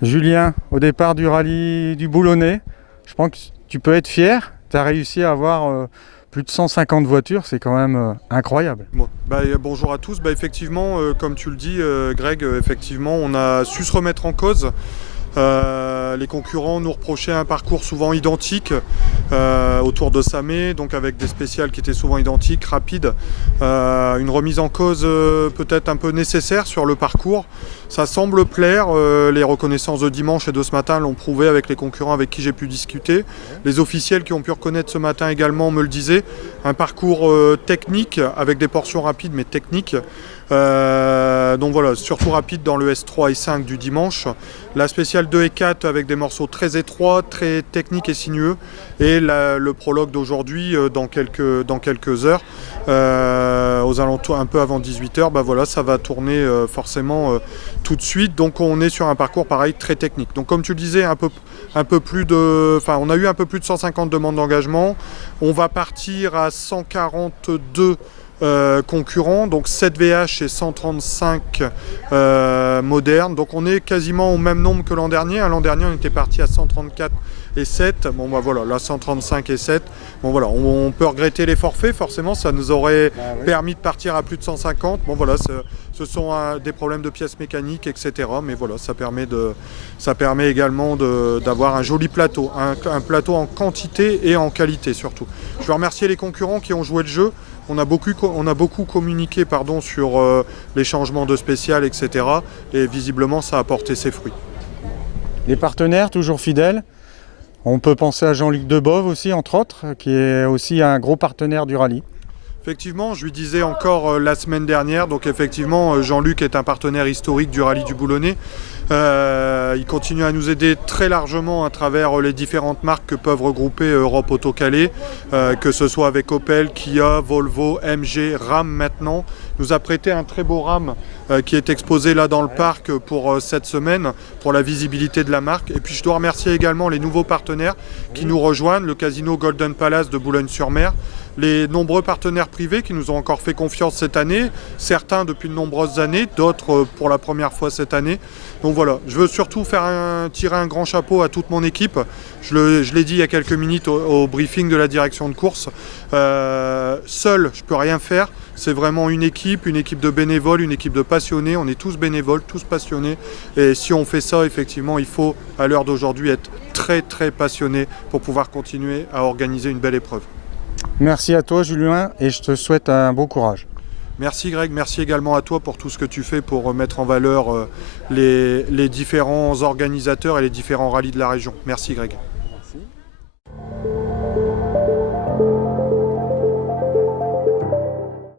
Julien, au départ du rallye du Boulonnais, je pense que tu peux être fier. Tu as réussi à avoir plus de 150 voitures, c'est quand même incroyable. Bon, bonjour à tous. Effectivement, comme tu le dis, Greg, effectivement, on a su se remettre en cause. Les concurrents nous reprochaient un parcours souvent identique autour de Samé, donc avec des spéciales qui étaient souvent identiques, rapides. Une remise en cause peut-être un peu nécessaire sur le parcours. Ça semble plaire. Les reconnaissances de dimanche et de ce matin l'ont prouvé avec les concurrents avec qui j'ai pu discuter. Les officiels qui ont pu reconnaître ce matin également me le disaient. Un parcours technique avec des portions rapides mais techniques. Donc voilà, surtout rapide dans le S3 et 5 du dimanche. La spéciale 2 et 4 avec des morceaux très étroits, très techniques et sinueux. Et le prologue d'aujourd'hui dans quelques heures, aux alentours un peu avant 18h, voilà, ça va tourner forcément tout de suite. Donc on est sur un parcours pareil très technique. Donc comme tu le disais, on a eu un peu plus de 150 demandes d'engagement. On va partir à 142 concurrents, donc 7 VH et 135 modernes. Donc on est quasiment au même nombre que l'an dernier. L'an dernier on était parti à 134 et 7. Voilà, là 135 et 7. On peut regretter les forfaits, forcément, ça nous aurait permis de partir à plus de 150. Ce sont des problèmes de pièces mécaniques, etc. Mais voilà, ça permet également d'avoir un joli plateau, un plateau en quantité et en qualité surtout. Je veux remercier les concurrents qui ont joué le jeu. On a beaucoup communiqué sur les changements de spécial, etc. Et visiblement, ça a porté ses fruits. Les partenaires, toujours fidèles. On peut penser à Jean-Luc Debove aussi, entre autres, qui est aussi un gros partenaire du rallye. Effectivement, je lui disais encore la semaine dernière, donc effectivement, Jean-Luc est un partenaire historique du rallye du Boulonnais. Il continue à nous aider très largement à travers les différentes marques que peuvent regrouper Europe Auto Calais, que ce soit avec Opel, Kia, Volvo, MG, Ram maintenant. Il nous a prêté un très beau Ram qui est exposé là dans le parc pour cette semaine, pour la visibilité de la marque. Et puis je dois remercier également les nouveaux partenaires qui nous rejoignent, le casino Golden Palace de Boulogne-sur-Mer, les nombreux partenaires privés qui nous ont encore fait confiance cette année, certains depuis de nombreuses années, d'autres pour la première fois cette année. Donc voilà, je veux surtout tirer un grand chapeau à toute mon équipe. Je l'ai dit il y a quelques minutes au briefing de la direction de course. Seul, je ne peux rien faire. C'est vraiment une équipe de bénévoles, une équipe de passionnés. On est tous bénévoles, tous passionnés. Et si on fait ça, effectivement, il faut, à l'heure d'aujourd'hui, être très très passionné pour pouvoir continuer à organiser une belle épreuve. Merci à toi Julien et je te souhaite un bon courage. Merci Greg, merci également à toi pour tout ce que tu fais pour mettre en valeur les différents organisateurs et les différents rallyes de la région. Merci Greg.